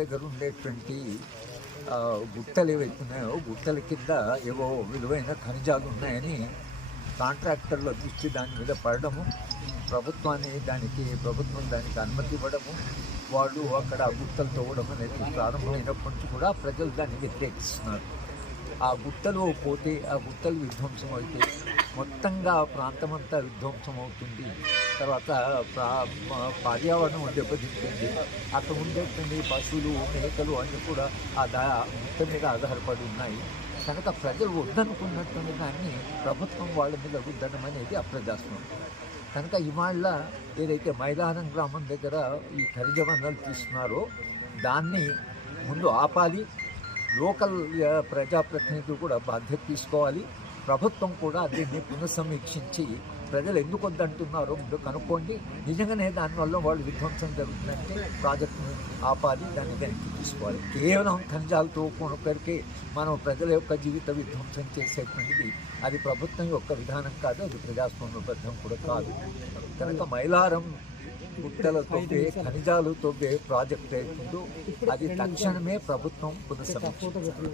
దగ్గర ఉండేటువంటి గుట్టలు ఏవైతే ఉన్నాయో గుట్టల కింద ఏవో విలువైన ఖనిజాలు ఉన్నాయని కాంట్రాక్టర్ల దృష్టి దాని మీద పడడము, ప్రభుత్వం దానికి అనుమతి ఇవ్వడము, వాళ్ళు అక్కడ గుట్టలు తవ్వడం అనేది ప్రారంభమైనప్పటి నుంచి కూడా ప్రజలు దాన్ని వ్యతిరేకిస్తున్నారు. ఆ గుట్టలు పోతే, ఆ గుట్టలు విధ్వంసం అయితే మొత్తంగా ఆ ప్రాంతమంతా విధ్వంసం అవుతుంది. తర్వాత పర్యావరణం దెబ్బతింటుంది. అక్కడ ఉండేటువంటి పశువులు, మేకలు అన్నీ కూడా ఆ గుట్ట మీద ఆధారపడి ఉన్నాయి. కనుక ప్రజలు వద్దనుకున్నటువంటి దాన్ని ప్రభుత్వం వాళ్ళ మీద రుద్దడం అనేది అప్రజాస్వామ్యం. కనుక ఇవాళ ఏదైతే మైలారం గ్రామం దగ్గర ఈ ఖనిజ వనరులు తీస్తున్నారో దాన్ని ముందు ఆపాలి. లోకల్ ప్రజాప్రతినిధులు కూడా బాధ్యత తీసుకోవాలి. ప్రభుత్వం కూడా దీన్ని పునఃసమీక్షించి ప్రజలు ఎందుకు వద్దంటున్నారో ముందు కనుక్కోండి. నిజంగానే దానివల్ల వాళ్ళు విధ్వంసం జరుగుతుందంటే ప్రాజెక్టును ఆపాలి, దాన్ని వెనక్కి తీసుకోవాలి. కేవలం ఖనిజాలతో కొనుక్కడికే మనం ప్రజల యొక్క జీవిత విధ్వంసం చేసేటువంటిది అది ప్రభుత్వం యొక్క విధానం కాదు, అది ప్రజాస్వామ్యబద్ధం కూడా కాదు. కనుక మైలారం గుట్టల తవ్వే, ఖనిజాలు తవ్వే ప్రాజెక్ట్ అవుతుందో అది తక్షణమే ప్రభుత్వం పునఃసమీక్షించాలి.